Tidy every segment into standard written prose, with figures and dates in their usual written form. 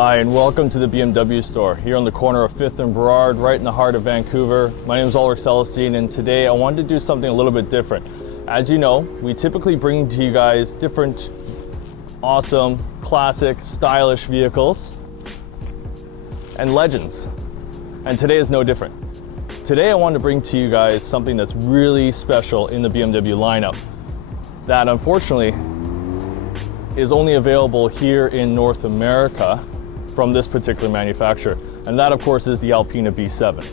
Hi, and welcome to the BMW store here on the corner of 5th and Burrard, right in the heart of Vancouver. My name is Ulrich Celestine, and today I wanted to do something a little bit different. As you know, we typically bring to you guys different awesome, classic, stylish vehicles and legends. And today is no different. Today I wanted to bring to you guys something that's really special in the BMW lineup that unfortunately is only available here in North America from this particular manufacturer, and that of course is the ALPINA B7.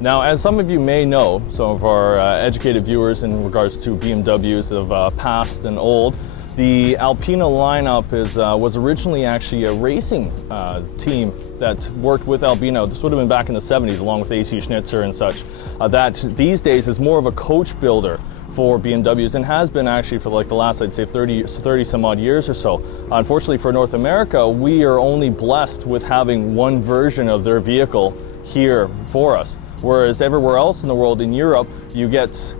Now, as some of you may know, some of our educated viewers in regards to BMWs of past and old, the ALPINA lineup was originally actually a racing team that worked with Albino. This would have been back in the 70s along with AC Schnitzer and such. That these days is more of a coach builder for BMWs and has been actually for like the last, I'd say 30 some odd years or so. Unfortunately for North America, we are only blessed with having one version of their vehicle here for us. Whereas everywhere else in the world, in Europe, you get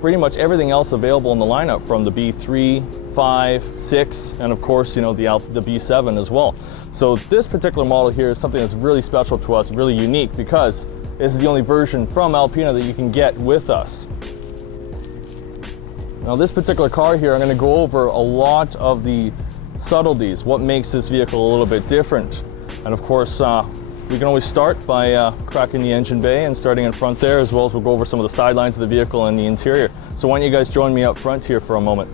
pretty much everything else available in the lineup, from the B3, 5, 6, and of course, you know, the B7 as well. So this particular model here is something that's really special to us, really unique, because this is the only version from ALPINA that you can get with us. Now this particular car here, I'm going to go over a lot of the subtleties, what makes this vehicle a little bit different. And of course, we can always start by cracking the engine bay and starting in front there, as well as we'll go over some of the sidelines of the vehicle and the interior. So why don't you guys join me up front here for a moment.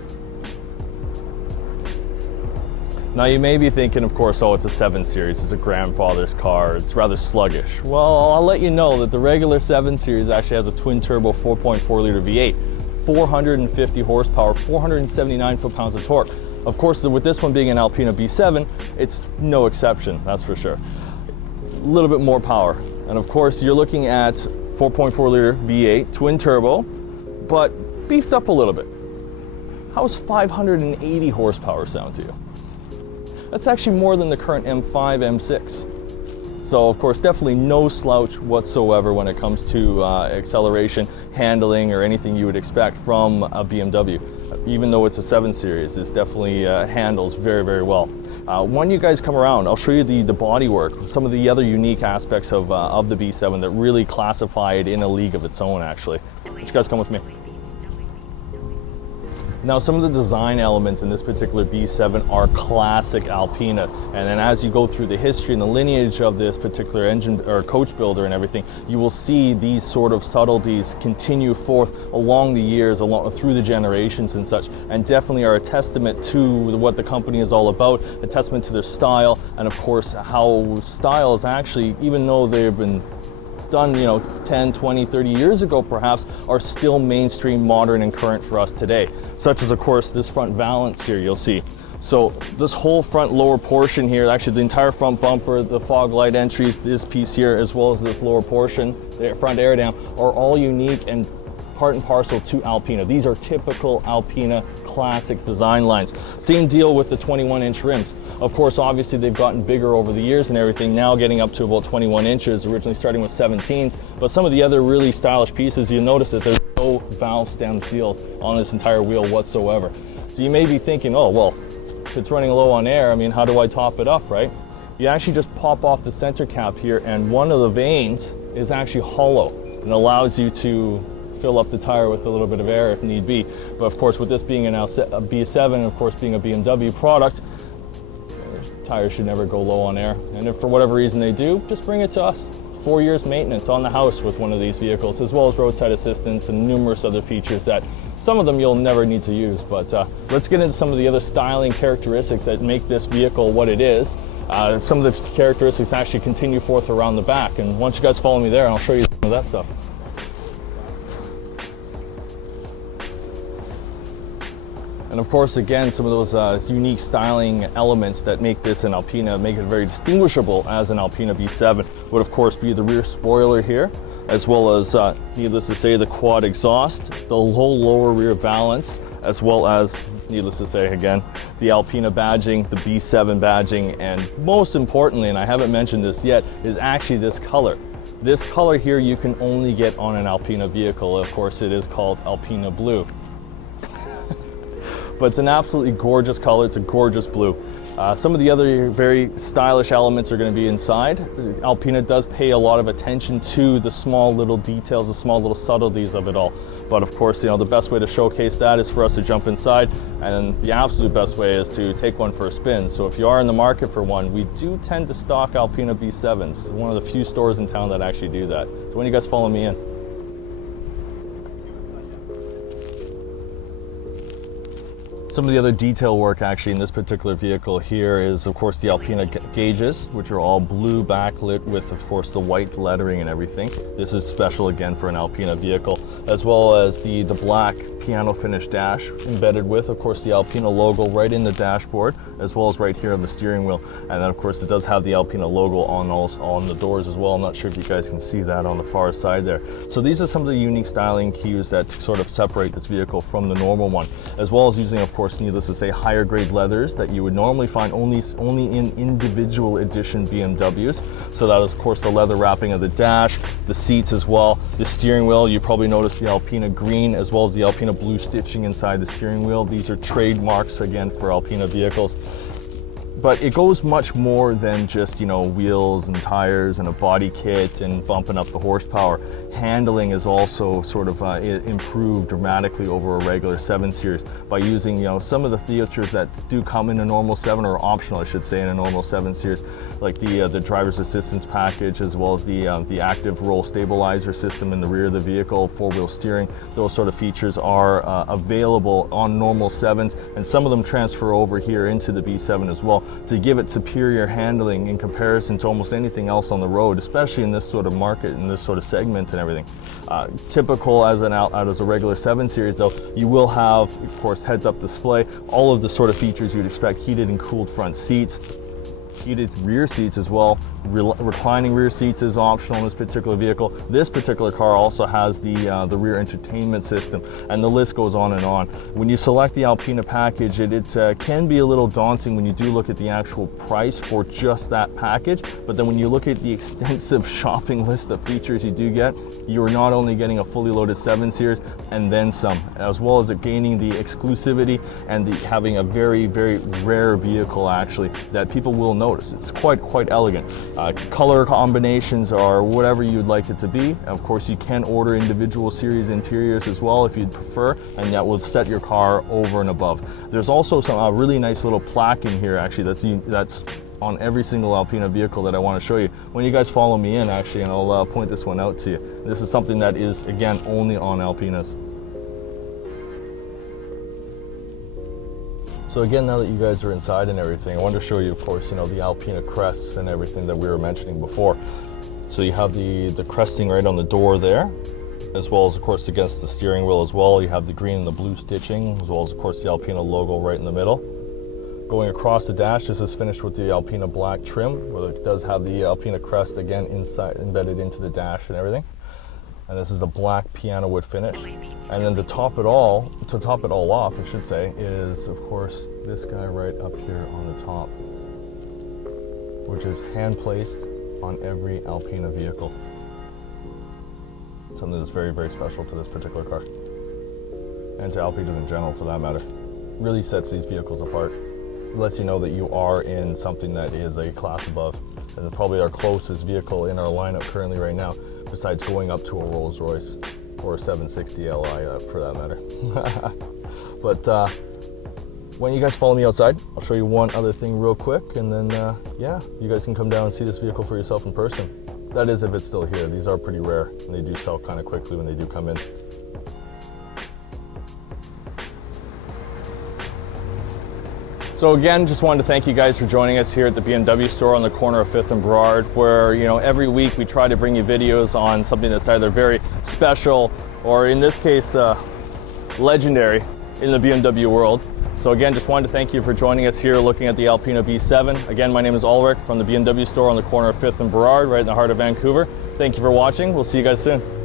Now you may be thinking, of course, oh, it's a 7 Series, it's a grandfather's car, it's rather sluggish. Well, I'll let you know that the regular 7 Series actually has a twin-turbo 4.4 liter V8, 450 horsepower, 479 foot-pounds of torque. Of course, with this one being an ALPINA B7, it's no exception, that's for sure. A little bit more power. And of course, you're looking at 4.4 liter V8, twin-turbo, but beefed up a little bit. How does 580 horsepower sound to you? That's actually more than the current M5, M6. So of course, definitely no slouch whatsoever when it comes to acceleration, handling, or anything you would expect from a BMW. Even though it's a 7 Series, it definitely handles very, very well. When you guys come around, I'll show you the bodywork, some of the other unique aspects of the B7 that really classify it in a league of its own, actually. Would you guys come with me? Now, some of the design elements in this particular B7 are classic ALPINA, and then as you go through the history and the lineage of this particular engine or coach builder and everything, you will see these sort of subtleties continue forth along the years, through the generations and such, and definitely are a testament to what the company is all about, a testament to their style, and of course how style is actually, even though they've been done, you know, 10, 20, 30 years ago perhaps, are still mainstream, modern, and current for us today. Such as, of course, this front valance here you'll see. So this whole front lower portion here, actually the entire front bumper, the fog light entries, this piece here, as well as this lower portion, the front air dam, are all unique and part and parcel to ALPINA. These are typical ALPINA classic design lines. Same deal with the 21-inch rims. Of course, obviously they've gotten bigger over the years and everything, now getting up to about 21 inches, originally starting with 17s. But some of the other really stylish pieces, you'll notice that there's no valve stem seals on this entire wheel whatsoever. So you may be thinking, oh, well, if it's running low on air, I mean, how do I top it up, right? You actually just pop off the center cap here, and one of the vanes is actually hollow and allows you to fill up the tire with a little bit of air if need be. But of course, with this being a B7, and of course being a BMW product, tires should never go low on air. And if for whatever reason they do, just bring it to us. 4 years maintenance on the house with one of these vehicles, as well as roadside assistance and numerous other features that some of them you'll never need to use. But let's get into some of the other styling characteristics that make this vehicle what it is. Some of the characteristics actually continue forth around the back, and once you guys follow me there, I'll show you some of that stuff. And of course, again, some of those unique styling elements that make this an ALPINA, make it very distinguishable as an ALPINA B7, would of course be the rear spoiler here, as well as, needless to say, the quad exhaust, the whole lower rear valance, as well as, needless to say again, the ALPINA badging, the B7 badging, and most importantly, and I haven't mentioned this yet, is actually this color. This color here you can only get on an ALPINA vehicle. Of course, it is called ALPINA Blue. but it's an absolutely gorgeous color. It's a gorgeous blue. Some of the other very stylish elements are going to be inside. Alpina does pay a lot of attention to the small little details, the small little subtleties of it all. But of course, the best way to showcase that is for us to jump inside, and the absolute best way is to take one for a spin. So if you are in the market for one, we do tend to stock Alpina B7s. One of the few stores in town that actually do that. So when you guys follow me in. Some of the other detail work actually in this particular vehicle here is of course the Alpina gauges, which are all blue backlit with of course the white lettering and everything. This is special again for an Alpina vehicle, as well as the black piano finish dash embedded with of course the Alpina logo right in the dashboard, as well as right here on the steering wheel. And then of course it does have the Alpina logo on the doors as well. I'm not sure if you guys can see that on the far side there. So these are some of the unique styling cues that sort of separate this vehicle from the normal one, as well as using of course, needless to say, higher grade leathers that you would normally find only in individual edition BMWs. So that is of course the leather wrapping of the dash, the seats as well, the steering wheel. You probably noticed the Alpina green as well as the Alpina blue stitching inside the steering wheel. These are trademarks again for Alpina vehicles. But it goes much more than just, wheels and tires and a body kit and bumping up the horsepower. Handling is also sort of improved dramatically over a regular 7 Series by using, some of the features that do come in a normal 7, or optional, I should say, in a normal 7 Series, like the driver's assistance package, as well as the active roll stabilizer system in the rear of the vehicle, 4-wheel steering. Those sort of features are available on normal 7s, and some of them transfer over here into the B7 as well, to give it superior handling in comparison to almost anything else on the road, especially in this sort of market, in this sort of segment and everything. Typical as a regular 7 Series though, you will have, of course, heads-up display, all of the sort of features you'd expect: heated and cooled front seats, heated rear seats as well. Reclining rear seats is optional in this particular vehicle. This particular car also has the rear entertainment system, and the list goes on and on. When you select the Alpina package, it can be a little daunting when you do look at the actual price for just that package, but then when you look at the extensive shopping list of features you do get, you're not only getting a fully loaded 7 Series and then some, as well as gaining the exclusivity and having a very, very rare vehicle actually that people will notice. It's quite elegant. Color combinations are whatever you'd like it to be. Of course, you can order individual series interiors as well if you'd prefer, and that will set your car over and above. There's also some really nice little plaque in here actually that's on every single Alpina vehicle that I want to show you. When you guys follow me in actually, and I'll point this one out to you. This is something that is again only on Alpinas. So again, now that you guys are inside and everything, I wanted to show you, of course, the Alpina crests and everything that we were mentioning before. So you have the cresting right on the door there, as well as, of course, against the steering wheel as well. You have the green and the blue stitching, as well as, of course, the Alpina logo right in the middle. Going across the dash, this is finished with the Alpina black trim, where it does have the Alpina crest again inside, embedded into the dash and everything. And this is a black piano wood finish. And then to top it all off, I should say, is of course this guy right up here on the top, which is hand placed on every Alpina vehicle. Something that's very, very special to this particular car, and to Alpinas in general for that matter. Really sets these vehicles apart. It lets you know that you are in something that is a class above, and probably our closest vehicle in our lineup currently right now, besides going up to a Rolls Royce or a 760 Li for that matter. But when you guys follow me outside, I'll show you one other thing real quick, and then yeah, you guys can come down and see this vehicle for yourself in person. That is, if it's still here. These are pretty rare, and they do sell kind of quickly when they do come in. So again, just wanted to thank you guys for joining us here at the BMW store on the corner of 5th and Burrard, where every week we try to bring you videos on something that's either very special or, in this case, legendary in the BMW world. So again, just wanted to thank you for joining us here looking at the Alpina B7. Again, my name is Ulrich from the BMW store on the corner of 5th and Burrard, right in the heart of Vancouver. Thank you for watching. We'll see you guys soon.